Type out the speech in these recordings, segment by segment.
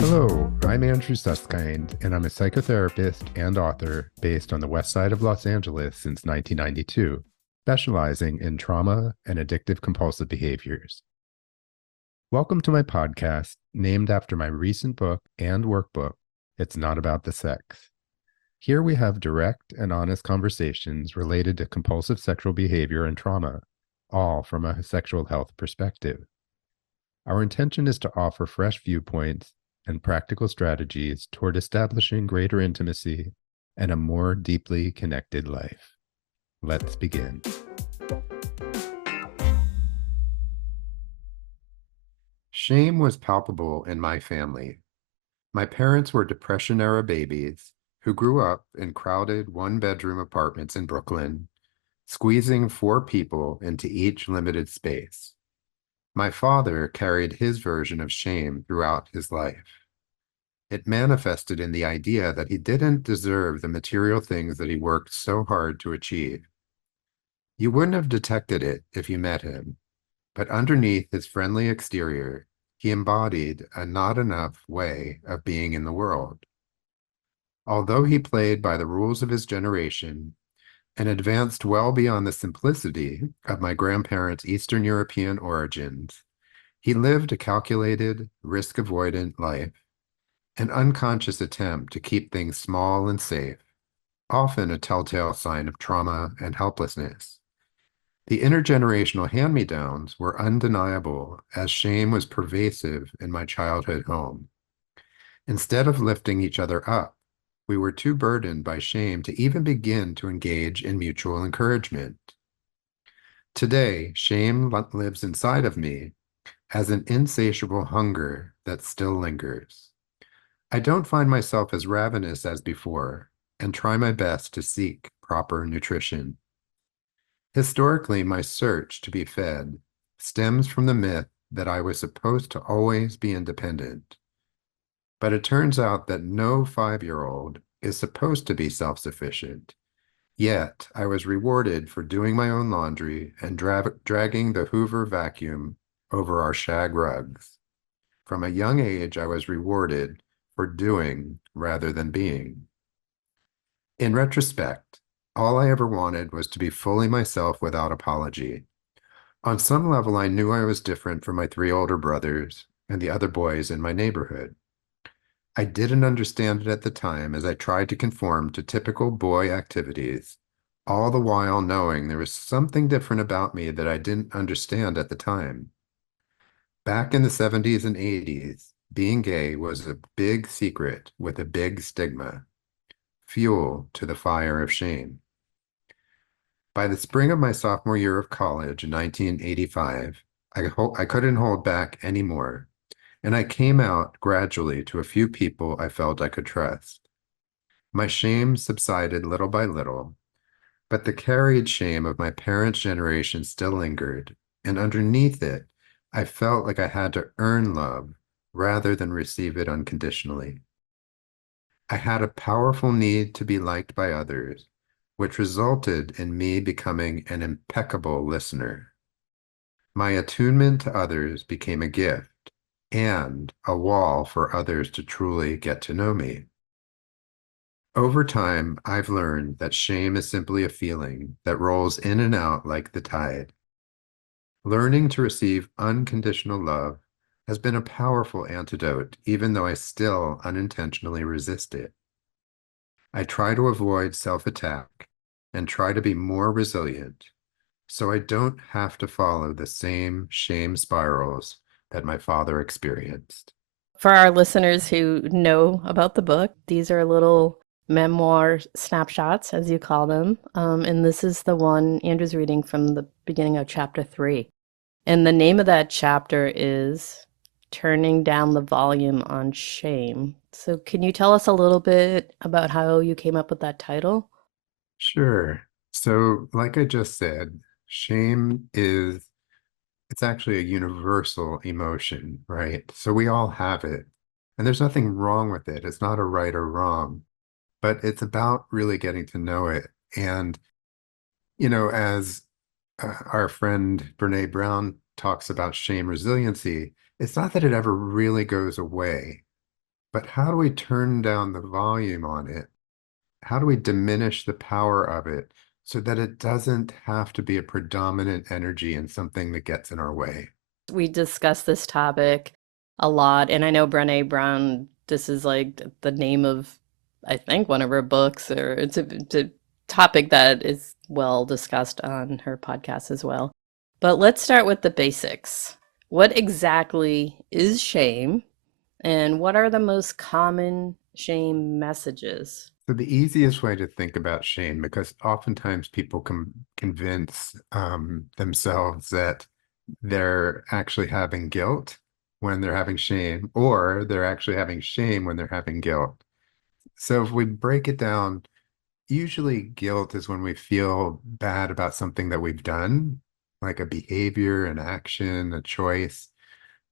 Hello, I'm Andrew Susskind, and I'm a psychotherapist and author based on the west side of Los Angeles since 1992, specializing in trauma and addictive compulsive behaviors. Welcome to my podcast, named after my recent book and workbook, It's Not About the Sex. Here we have direct and honest conversations related to compulsive sexual behavior and trauma, all from a sexual health perspective. Our intention is to offer fresh viewpoints and practical strategies toward establishing greater intimacy and a more deeply connected life. Let's begin. Shame was palpable in my family. My parents were Depression-era babies who grew up in crowded one-bedroom apartments in Brooklyn, squeezing 4 people into each limited space. My father carried his version of shame throughout his life. It manifested in the idea that he didn't deserve the material things that he worked so hard to achieve. You wouldn't have detected it if you met him, but underneath his friendly exterior, he embodied a not enough way of being in the world. Although he played by the rules of his generation and advanced well beyond the simplicity of my grandparents' Eastern European origins, he lived a calculated, risk-avoidant life, an unconscious attempt to keep things small and safe, often a telltale sign of trauma and helplessness. The intergenerational hand-me-downs were undeniable as shame was pervasive in my childhood home. Instead of lifting each other up, we were too burdened by shame to even begin to engage in mutual encouragement. Today, shame lives inside of me as an insatiable hunger that still lingers. I don't find myself as ravenous as before and try my best to seek proper nutrition. Historically, my search to be fed stems from the myth that I was supposed to always be independent. But it turns out that no 5-year-old is supposed to be self-sufficient. Yet, I was rewarded for doing my own laundry and dragging the Hoover vacuum over our shag rugs. From a young age, I was rewarded for doing rather than being. In retrospect, all I ever wanted was to be fully myself without apology. On some level, I knew I was different from my 3 older brothers and the other boys in my neighborhood. I didn't understand it at the time as I tried to conform to typical boy activities, all the while knowing there was something different about me that I didn't understand at the time. Back in the 70s and 80s, being gay was a big secret with a big stigma, fuel to the fire of shame. By the spring of my sophomore year of college in 1985, I couldn't hold back anymore, and I came out gradually to a few people I felt I could trust. My shame subsided little by little, but the carried shame of my parents' generation still lingered, and underneath it, I felt like I had to earn love rather than receive it unconditionally. I had a powerful need to be liked by others, which resulted in me becoming an impeccable listener. My attunement to others became a gift and a wall for others to truly get to know me. Over time, I've learned that shame is simply a feeling that rolls in and out like the tide. Learning to receive unconditional love has been a powerful antidote, even though I still unintentionally resist it. I try to avoid self-attack and try to be more resilient, so I don't have to follow the same shame spirals that my father experienced. For our listeners who know about the book, these are little memoir snapshots, as you call them. And this is the one Andrew's reading from the beginning of chapter 3. And the name of that chapter is Turning Down the Volume on Shame. So, can you tell us a little bit about how you came up with that title? Sure. So, like I just said, it's actually a universal emotion, right? So we all have it, and there's nothing wrong with it. It's not a right or wrong, but it's about really getting to know it. And, as our friend Brene Brown talks about shame resiliency, it's not that it ever really goes away. but how do we turn down the volume on it? How do we diminish the power of it so that it doesn't have to be a predominant energy and something that gets in our way? We discuss this topic a lot, and I know Brené Brown, this is like the name of, I think, one of her books, or it's a topic that is well discussed on her podcast as well. But let's start with the basics. What exactly is shame, and what are the most common shame messages? So the easiest way to think about shame, because oftentimes people can convince themselves that they're actually having guilt when they're having shame, or they're actually having shame when they're having guilt. So if we break it down, usually guilt is when we feel bad about something that we've done, like a behavior, an action, a choice.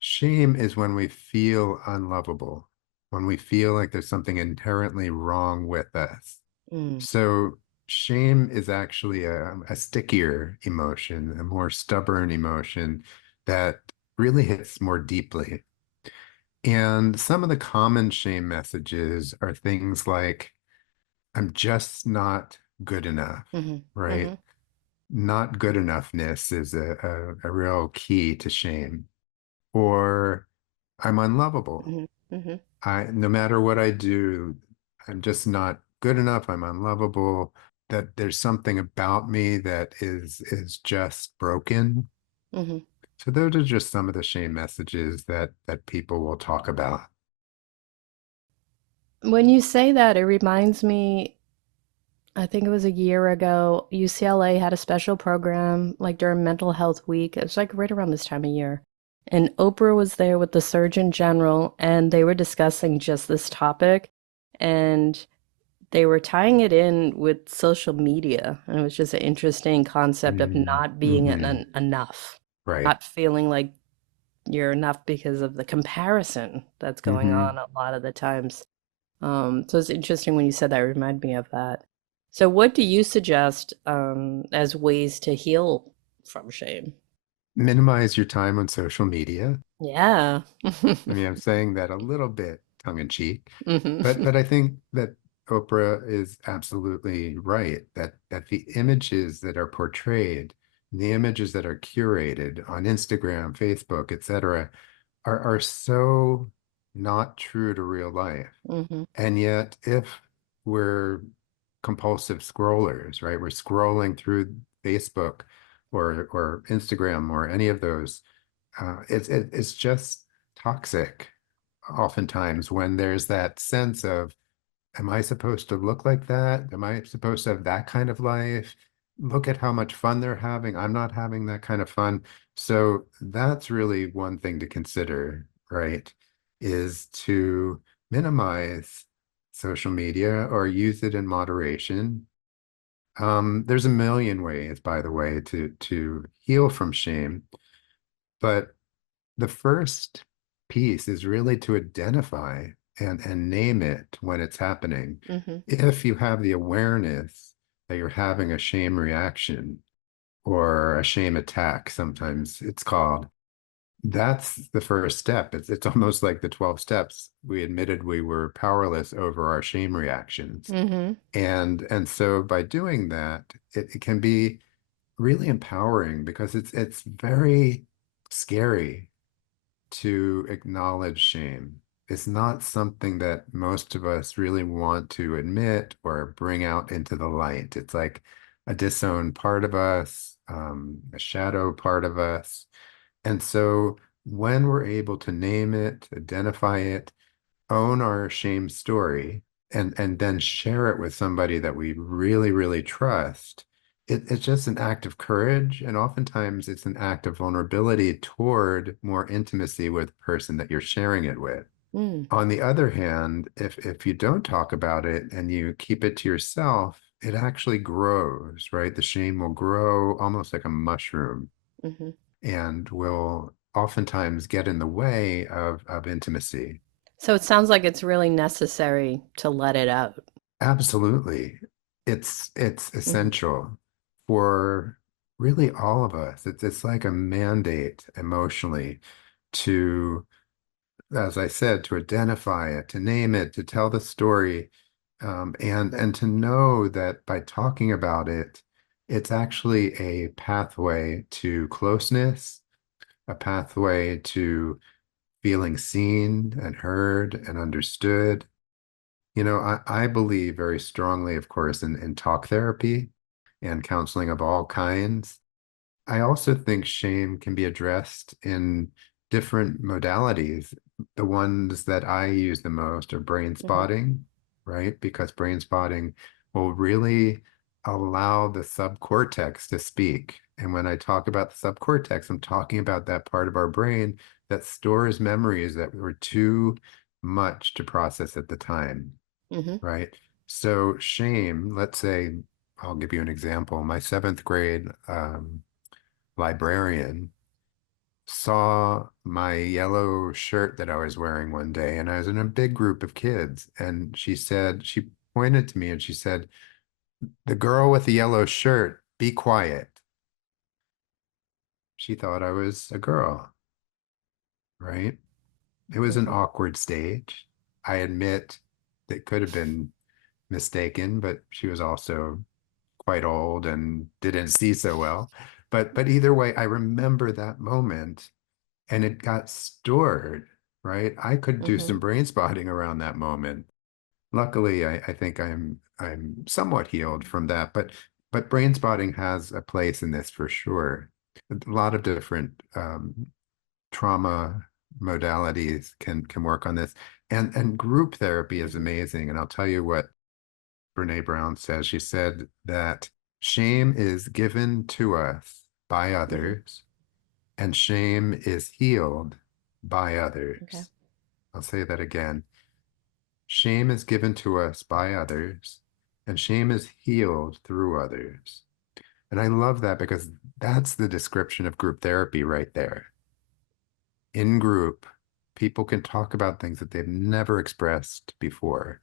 Shame is when we feel unlovable, when we feel like there's something inherently wrong with us. Mm, So shame is actually a stickier emotion, a more stubborn emotion that really hits more deeply. And some of the common shame messages are things like, I'm just not good enough, hmm right? hmm Not good enoughness is a real key to shame. Or I'm unlovable. hmm hmm No matter what I do, I'm just not good enough. I'm unlovable. That there's something about me that is just broken. hmm So those are just some of the shame messages that people will talk about. When you say that, it reminds me, I think it was a year ago, UCLA had a special program like during Mental Health Week. It was like right around this time of year. And Oprah was there with the Surgeon General, and they were discussing just this topic. And they were tying it in with social media. And it was just an interesting concept of not being Mm-hmm. enough, Right. not feeling like you're enough because of the comparison that's going Mm-hmm. on a lot of the times. So it's interesting when you said that, it reminded me of that. So what do you suggest as ways to heal from shame? Minimize your time on social media. Yeah. I mean, I'm saying that a little bit tongue in cheek, but hmm but I think that Oprah is absolutely right that the images that are portrayed, the images that are curated on Instagram, Facebook, etc., are so not true to real life. hmm And yet, if we're compulsive scrollers, right? We're scrolling through Facebook or Instagram or any of those. It's just toxic oftentimes when there's that sense of, am I supposed to look like that? Am I supposed to have that kind of life? Look at how much fun they're having. I'm not having that kind of fun. So that's really one thing to consider, right? Is to minimize social media or use it in moderation. There's a million ways, by the way, to heal from shame, but the first piece is really to identify and name it when it's happening. hmm If you have the awareness that you're having a shame reaction or a shame attack, sometimes it's called, that's the first step. It's almost like the 12 steps. We admitted we were powerless over our shame reactions. hmm And so by doing that, it can be really empowering because it's very scary to acknowledge shame. It's not something that most of us really want to admit or bring out into the light. It's like a disowned part of us, a shadow part of us. And so when we're able to name it, identify it, own our shame story, and then share it with somebody that we really, really trust, it's just an act of courage. And oftentimes it's an act of vulnerability toward more intimacy with the person that you're sharing it with. Mm, On the other hand, if you don't talk about it and you keep it to yourself, it actually grows, right? The shame will grow almost like a mushroom hmm and will oftentimes get in the way of intimacy. So it sounds like it's really necessary to let it out. Absolutely. It's hmm essential for really all of us. It's like a mandate emotionally to as I said, to identify it, to name it, to tell the story, and to know that by talking about it, it's actually a pathway to closeness, a pathway to feeling seen and heard and understood. I believe very strongly, of course, in talk therapy and counseling of all kinds. I also think shame can be addressed in different modalities. The ones that I use the most are brain Hmm. spotting, right? Because brain spotting will really allow the subcortex to speak. And when I talk about the subcortex, I'm talking about that part of our brain that stores memories that were too much to process at the time, Hmm. right? So shame, let's say, I'll give you an example. My seventh grade librarian saw my yellow shirt that I was wearing one day, and I was in a big group of kids. And she pointed to me and she said, "The girl with the yellow shirt, be quiet." She thought I was a girl, right? It was an Hmm. awkward stage. I admit that could have been mistaken, but she was also quite old and didn't see so well. But either way, I remember that moment and it got stored, right? I could do Hmm. some brain spotting around that moment. Luckily, I think I'm somewhat healed from that, but brain spotting has a place in this for sure. A lot of different trauma modalities can work on this, and group therapy is Hmm. amazing. And I'll tell you what Brene Brown says. She said that shame is given to us by Hmm. others, and shame is healed by Okay. others. I'll say that again. Shame is given to us by others, and shame is healed through others. And I love that because that's the description of group therapy right there. In group, people can talk about things that they've never expressed before.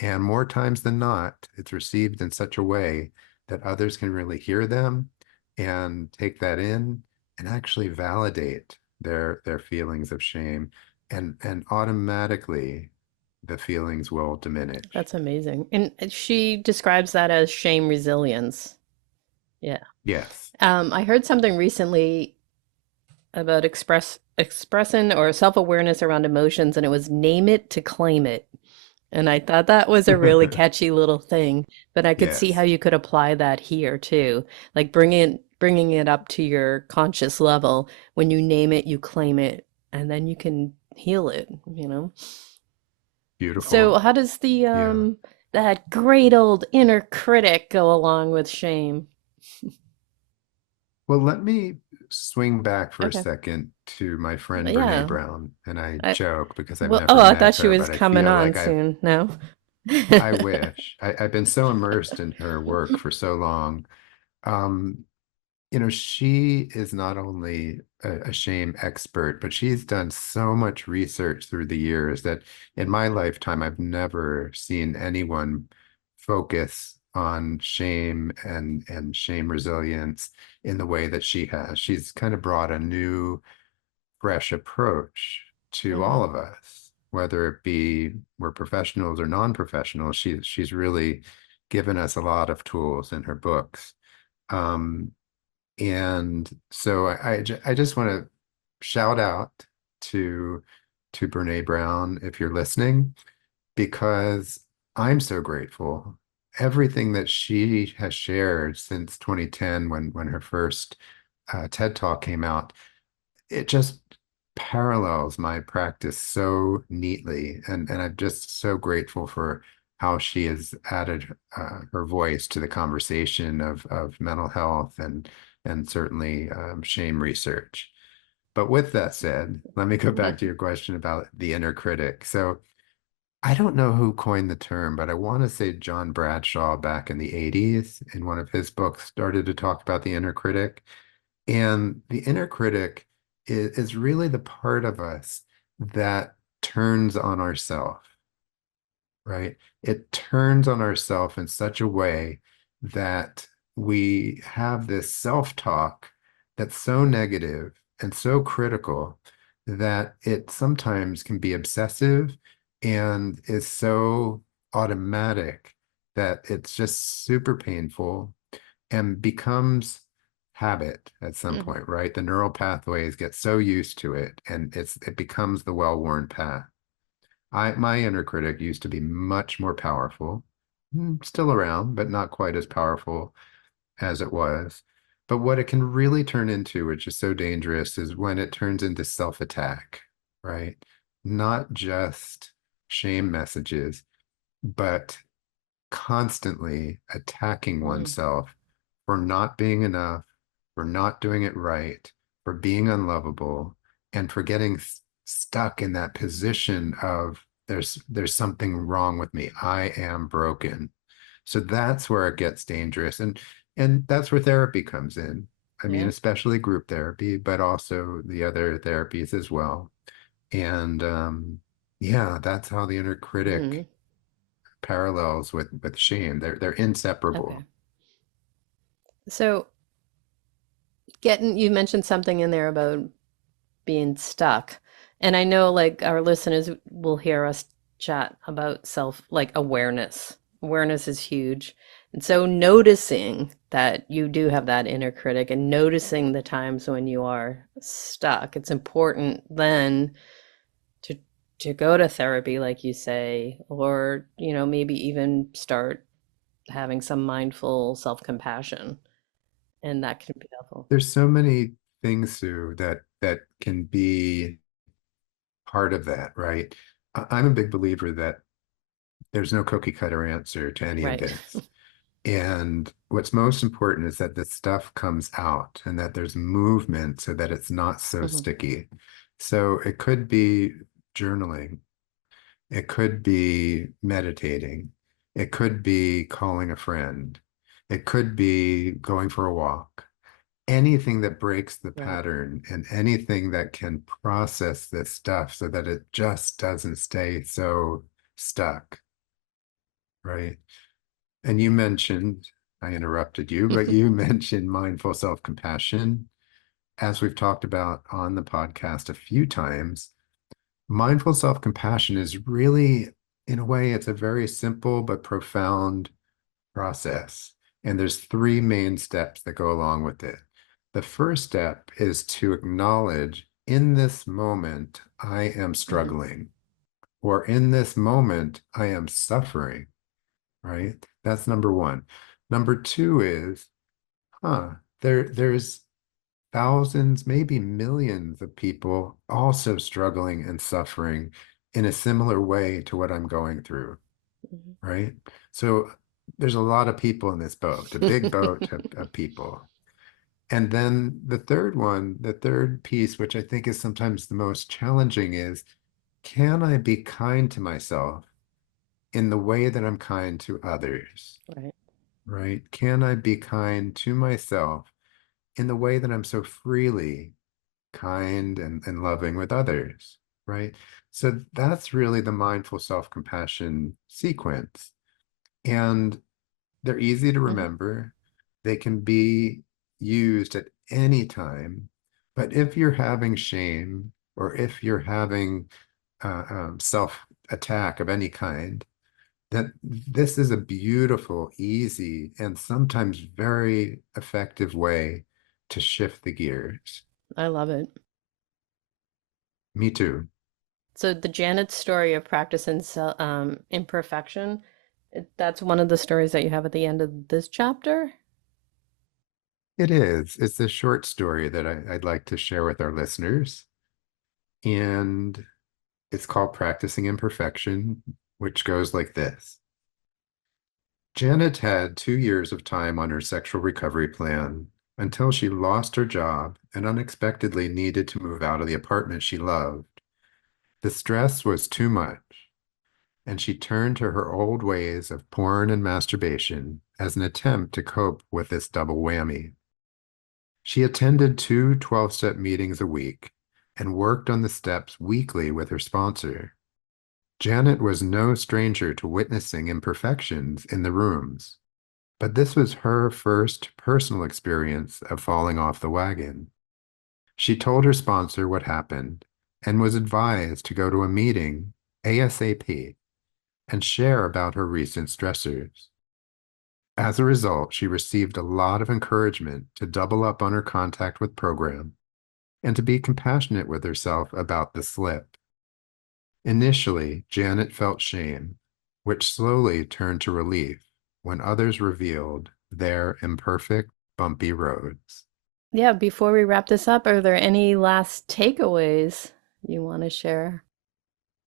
And more times than not, it's received in such a way that others can really hear them and take that in and actually validate their feelings of shame. And automatically the feelings will diminish. That's amazing. And she describes that as shame resilience. Yeah. Yes. I heard something recently about expressing or self-awareness around emotions, and it was name it to claim it. And I thought that was a really catchy little thing, but I could see how Yes. you could apply that here too. Like bringing it up to your conscious level. When you name it, you claim it, and then you can heal it, you know? So Beautiful. how does the Yeah. that great old inner critic go along with shame? Well, let me swing back for a Okay. second to my friend Brene Yeah. Brown. And I I, joke because I've well, oh, never I thought met she her, was but I coming feel on like soon. No. I wish. I've been so immersed in her work for so long. Um, she is not only a shame expert, but she's done so much research through the years that in my lifetime, I've never seen anyone focus on shame and shame resilience in the way that she has. She's kind of brought a new, fresh approach to all Hmm. of us, whether it be we're professionals or non-professionals. She's really given us a lot of tools in her books. Um, and so I just want to shout out to to Brene Brown if you're listening, because I'm so grateful. Everything that she has shared since 2010 when her first TED Talk came out, it just parallels my practice so neatly. And I'm just so grateful for how she has added her voice to the conversation of mental health and certainly shame research. But with that said, let me go back Hmm. to your question about the inner critic. So I don't know who coined the term, but I want to say John Bradshaw back in the 80s in one of his books started to talk about the inner critic. And the inner critic is really the part of us that turns on ourself, right? It turns on ourself in such a way that we have this self-talk that's so negative and so critical that it sometimes can be obsessive and is so automatic that it's just super painful and becomes habit at some Hmm. point, right? The neural pathways get so used to it and it becomes the well-worn path. My inner critic used to be much more powerful, still around, but not quite as powerful as it was. But what it can really turn into, which is so dangerous, is when it turns into self-attack, right? Not just shame messages, but constantly attacking Hmm. oneself for not being enough, for not doing it right, for being unlovable, and for getting stuck in that position of there's something wrong with me. I am broken. So that's where it gets dangerous. And that's where therapy comes in. I mean, Yeah. especially group therapy, but also the other therapies as well. And yeah, that's how the inner critic Hmm. parallels with shame. They're Okay. inseparable. So, getting you mentioned something in there about being stuck. And I know like our listeners will hear us chat about self like awareness. Awareness is huge. And so noticing that you do have that inner critic and noticing the times when you are stuck, it's important then to go to therapy like you say, or maybe even start having some mindful self-compassion, and that can be helpful. There's so many things, Sue, that can be part of that, right? I'm a big believer that there's no cookie cutter answer to any of Right. this. And what's most important is that this stuff comes out and that there's movement so that it's not so Hmm. sticky. So it could be journaling, it could be meditating, it could be calling a friend, it could be going for a walk. Anything that breaks the Right. pattern and anything that can process this stuff so that it just doesn't stay so stuck, right? And you mentioned, I interrupted you, but you mentioned mindful self-compassion. As we've talked about on the podcast a few times, mindful self-compassion is really, in a way, it's a very simple but profound process. And there's three main steps that go along with it. The first step is to acknowledge in this moment, I am Hmm. struggling, or in this moment, I am suffering, right? That's number one. Number two is, there's thousands, maybe millions of people also struggling and suffering in a similar way to what I'm going through, right? So there's a lot of people in this boat, a big boat of people. And then the third one, the third piece, which I think is sometimes the most challenging, is can I be kind to myself in the way that I'm kind to others, Right. right? Can I be kind to myself in the way that I'm so freely kind and loving with others, right? So that's really the mindful self-compassion sequence. And they're easy to Hmm. remember. They can be used at any time. But if you're having shame or if you're having self-attack of any kind, that this is a beautiful, easy, and sometimes very effective way to shift the gears. I love it. Me too. So the Janet story of practice and imperfection, that's one of the stories that you have at the end of this chapter. It is. It's a short story that I'd like to share with our listeners. And it's called Practicing Imperfection, which goes like this. Janet had 2 years of time on her sexual recovery plan until she lost her job and unexpectedly needed to move out of the apartment she loved. The stress was too much, and she turned to her old ways of porn and masturbation as an attempt to cope with this double whammy. She attended two 12-step meetings a week and worked on the steps weekly with her sponsor. Janet was no stranger to witnessing imperfections in the rooms, but this was her first personal experience of falling off the wagon. She told her sponsor what happened, and was advised to go to a meeting ASAP and share about her recent stressors. As a result, she received a lot of encouragement to double up on her contact with program and to be compassionate with herself about the slip. Initially, Janet felt shame, which slowly turned to relief when others revealed their imperfect, bumpy roads. Yeah, before we wrap this up, are there any last takeaways you want to share?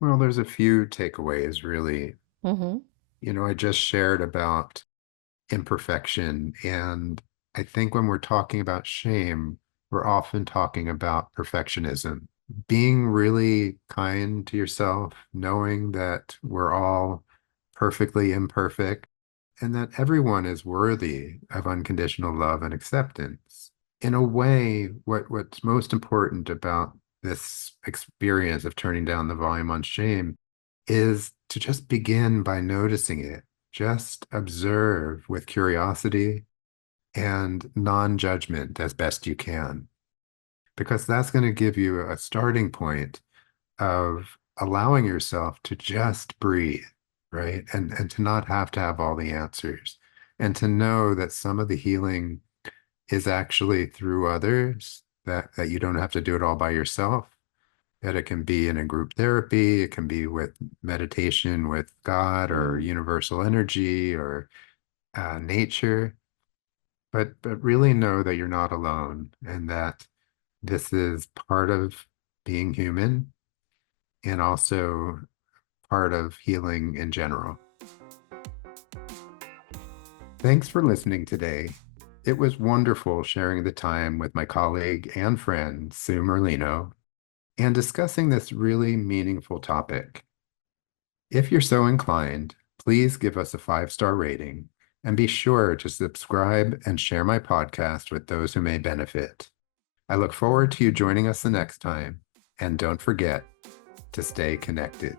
Well, there's a few takeaways, really. Mm-hmm. I just shared about imperfection, and I think when we're talking about shame, we're often talking about perfectionism. Being really kind to yourself, knowing that we're all perfectly imperfect and that everyone is worthy of unconditional love and acceptance. In a way, what's most important about this experience of turning down the volume on shame is to just begin by noticing it. Just observe with curiosity and non judgment as best you can, because that's going to give you a starting point of allowing yourself to just breathe, right? And to not have to have all the answers, and to know that some of the healing is actually through others, that you don't have to do it all by yourself, that it can be in a group therapy, it can be with meditation with God or universal energy or nature, but really know that you're not alone and that this is part of being human and also part of healing in general. Thanks for listening today. It was wonderful sharing the time with my colleague and friend, Sue Merlino, and discussing this really meaningful topic. If you're so inclined, please give us a 5-star rating and be sure to subscribe and share my podcast with those who may benefit. I look forward to you joining us the next time, and don't forget to stay connected.